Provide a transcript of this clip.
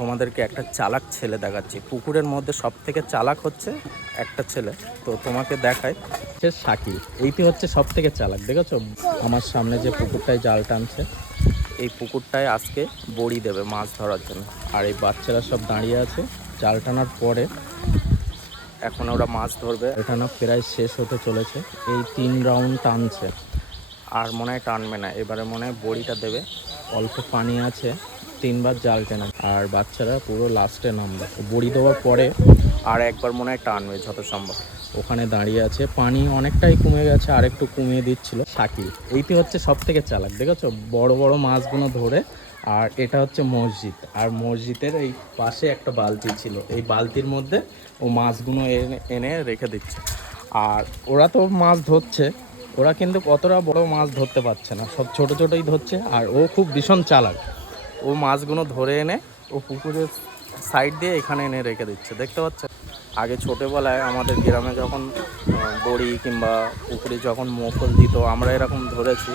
তোমাদেরকে একটা চালাক ছেলে দেখাচ্ছি। পুকুরের মধ্যে সব থেকে চালাক হচ্ছে একটা ছেলে, তো তোমাকে দেখায়। সে শাকিল, এইটি হচ্ছে সব থেকে চালাক। দেখেছো আমার সামনে যে পুকুরটায় জাল টানছে, এই পুকুরটায় আজকে বড়ি দেবে মাছ ধরার জন্য। আর এই বাচ্চারা সব দাঁড়িয়ে আছে জাল টানার পরে। এখন ওরা মাছ ধরবে। টানা প্রায় শেষ হতে চলেছে, এই 3 রাউন্ড টানছে, আর মনে হয় টানবে না এবারে, মনে হয় বড়িটা দেবে। অল্প পানি আছে, 3বার জাল টেনে, আর বাচ্চারা পুরো লাস্টে নামবে। বড়ি দেওয়ার পরে আর একবার মনে হয় টানবে যত সম্ভব। ওখানে দাঁড়িয়ে আছে, পানি অনেকটাই কমে গেছে, আর একটু কমিয়ে দিচ্ছিল শাকিল। এইটি হচ্ছে সব থেকে চালাক, দেখেছো বড় বড় মাছগুলো ধরে। আর এটা হচ্ছে মসজিদ, আর মসজিদের এই পাশে একটা বালতি ছিল, এই বালতির মধ্যে ও মাছগুলো এনে এনে রেখে দিচ্ছে। আর ওরা তো মাছ ধরছে, ওরা কিন্তু কতটা বড় মাছ ধরতে পারছে না, সব ছোট ছোটই ধরছে। আর ও খুব ভীষণ চালাক, ও মাছগুলো ধরে এনে ও পুকুরের সাইড দিয়ে এখানে এনে রেখে দিচ্ছে, দেখতে পাচ্ছে। আগে ছোটোবেলায় আমাদের গ্রামে যখন বড়ি কিংবা পুকুরে যখন মোকল দিত, আমরা এরকম ধরেছি।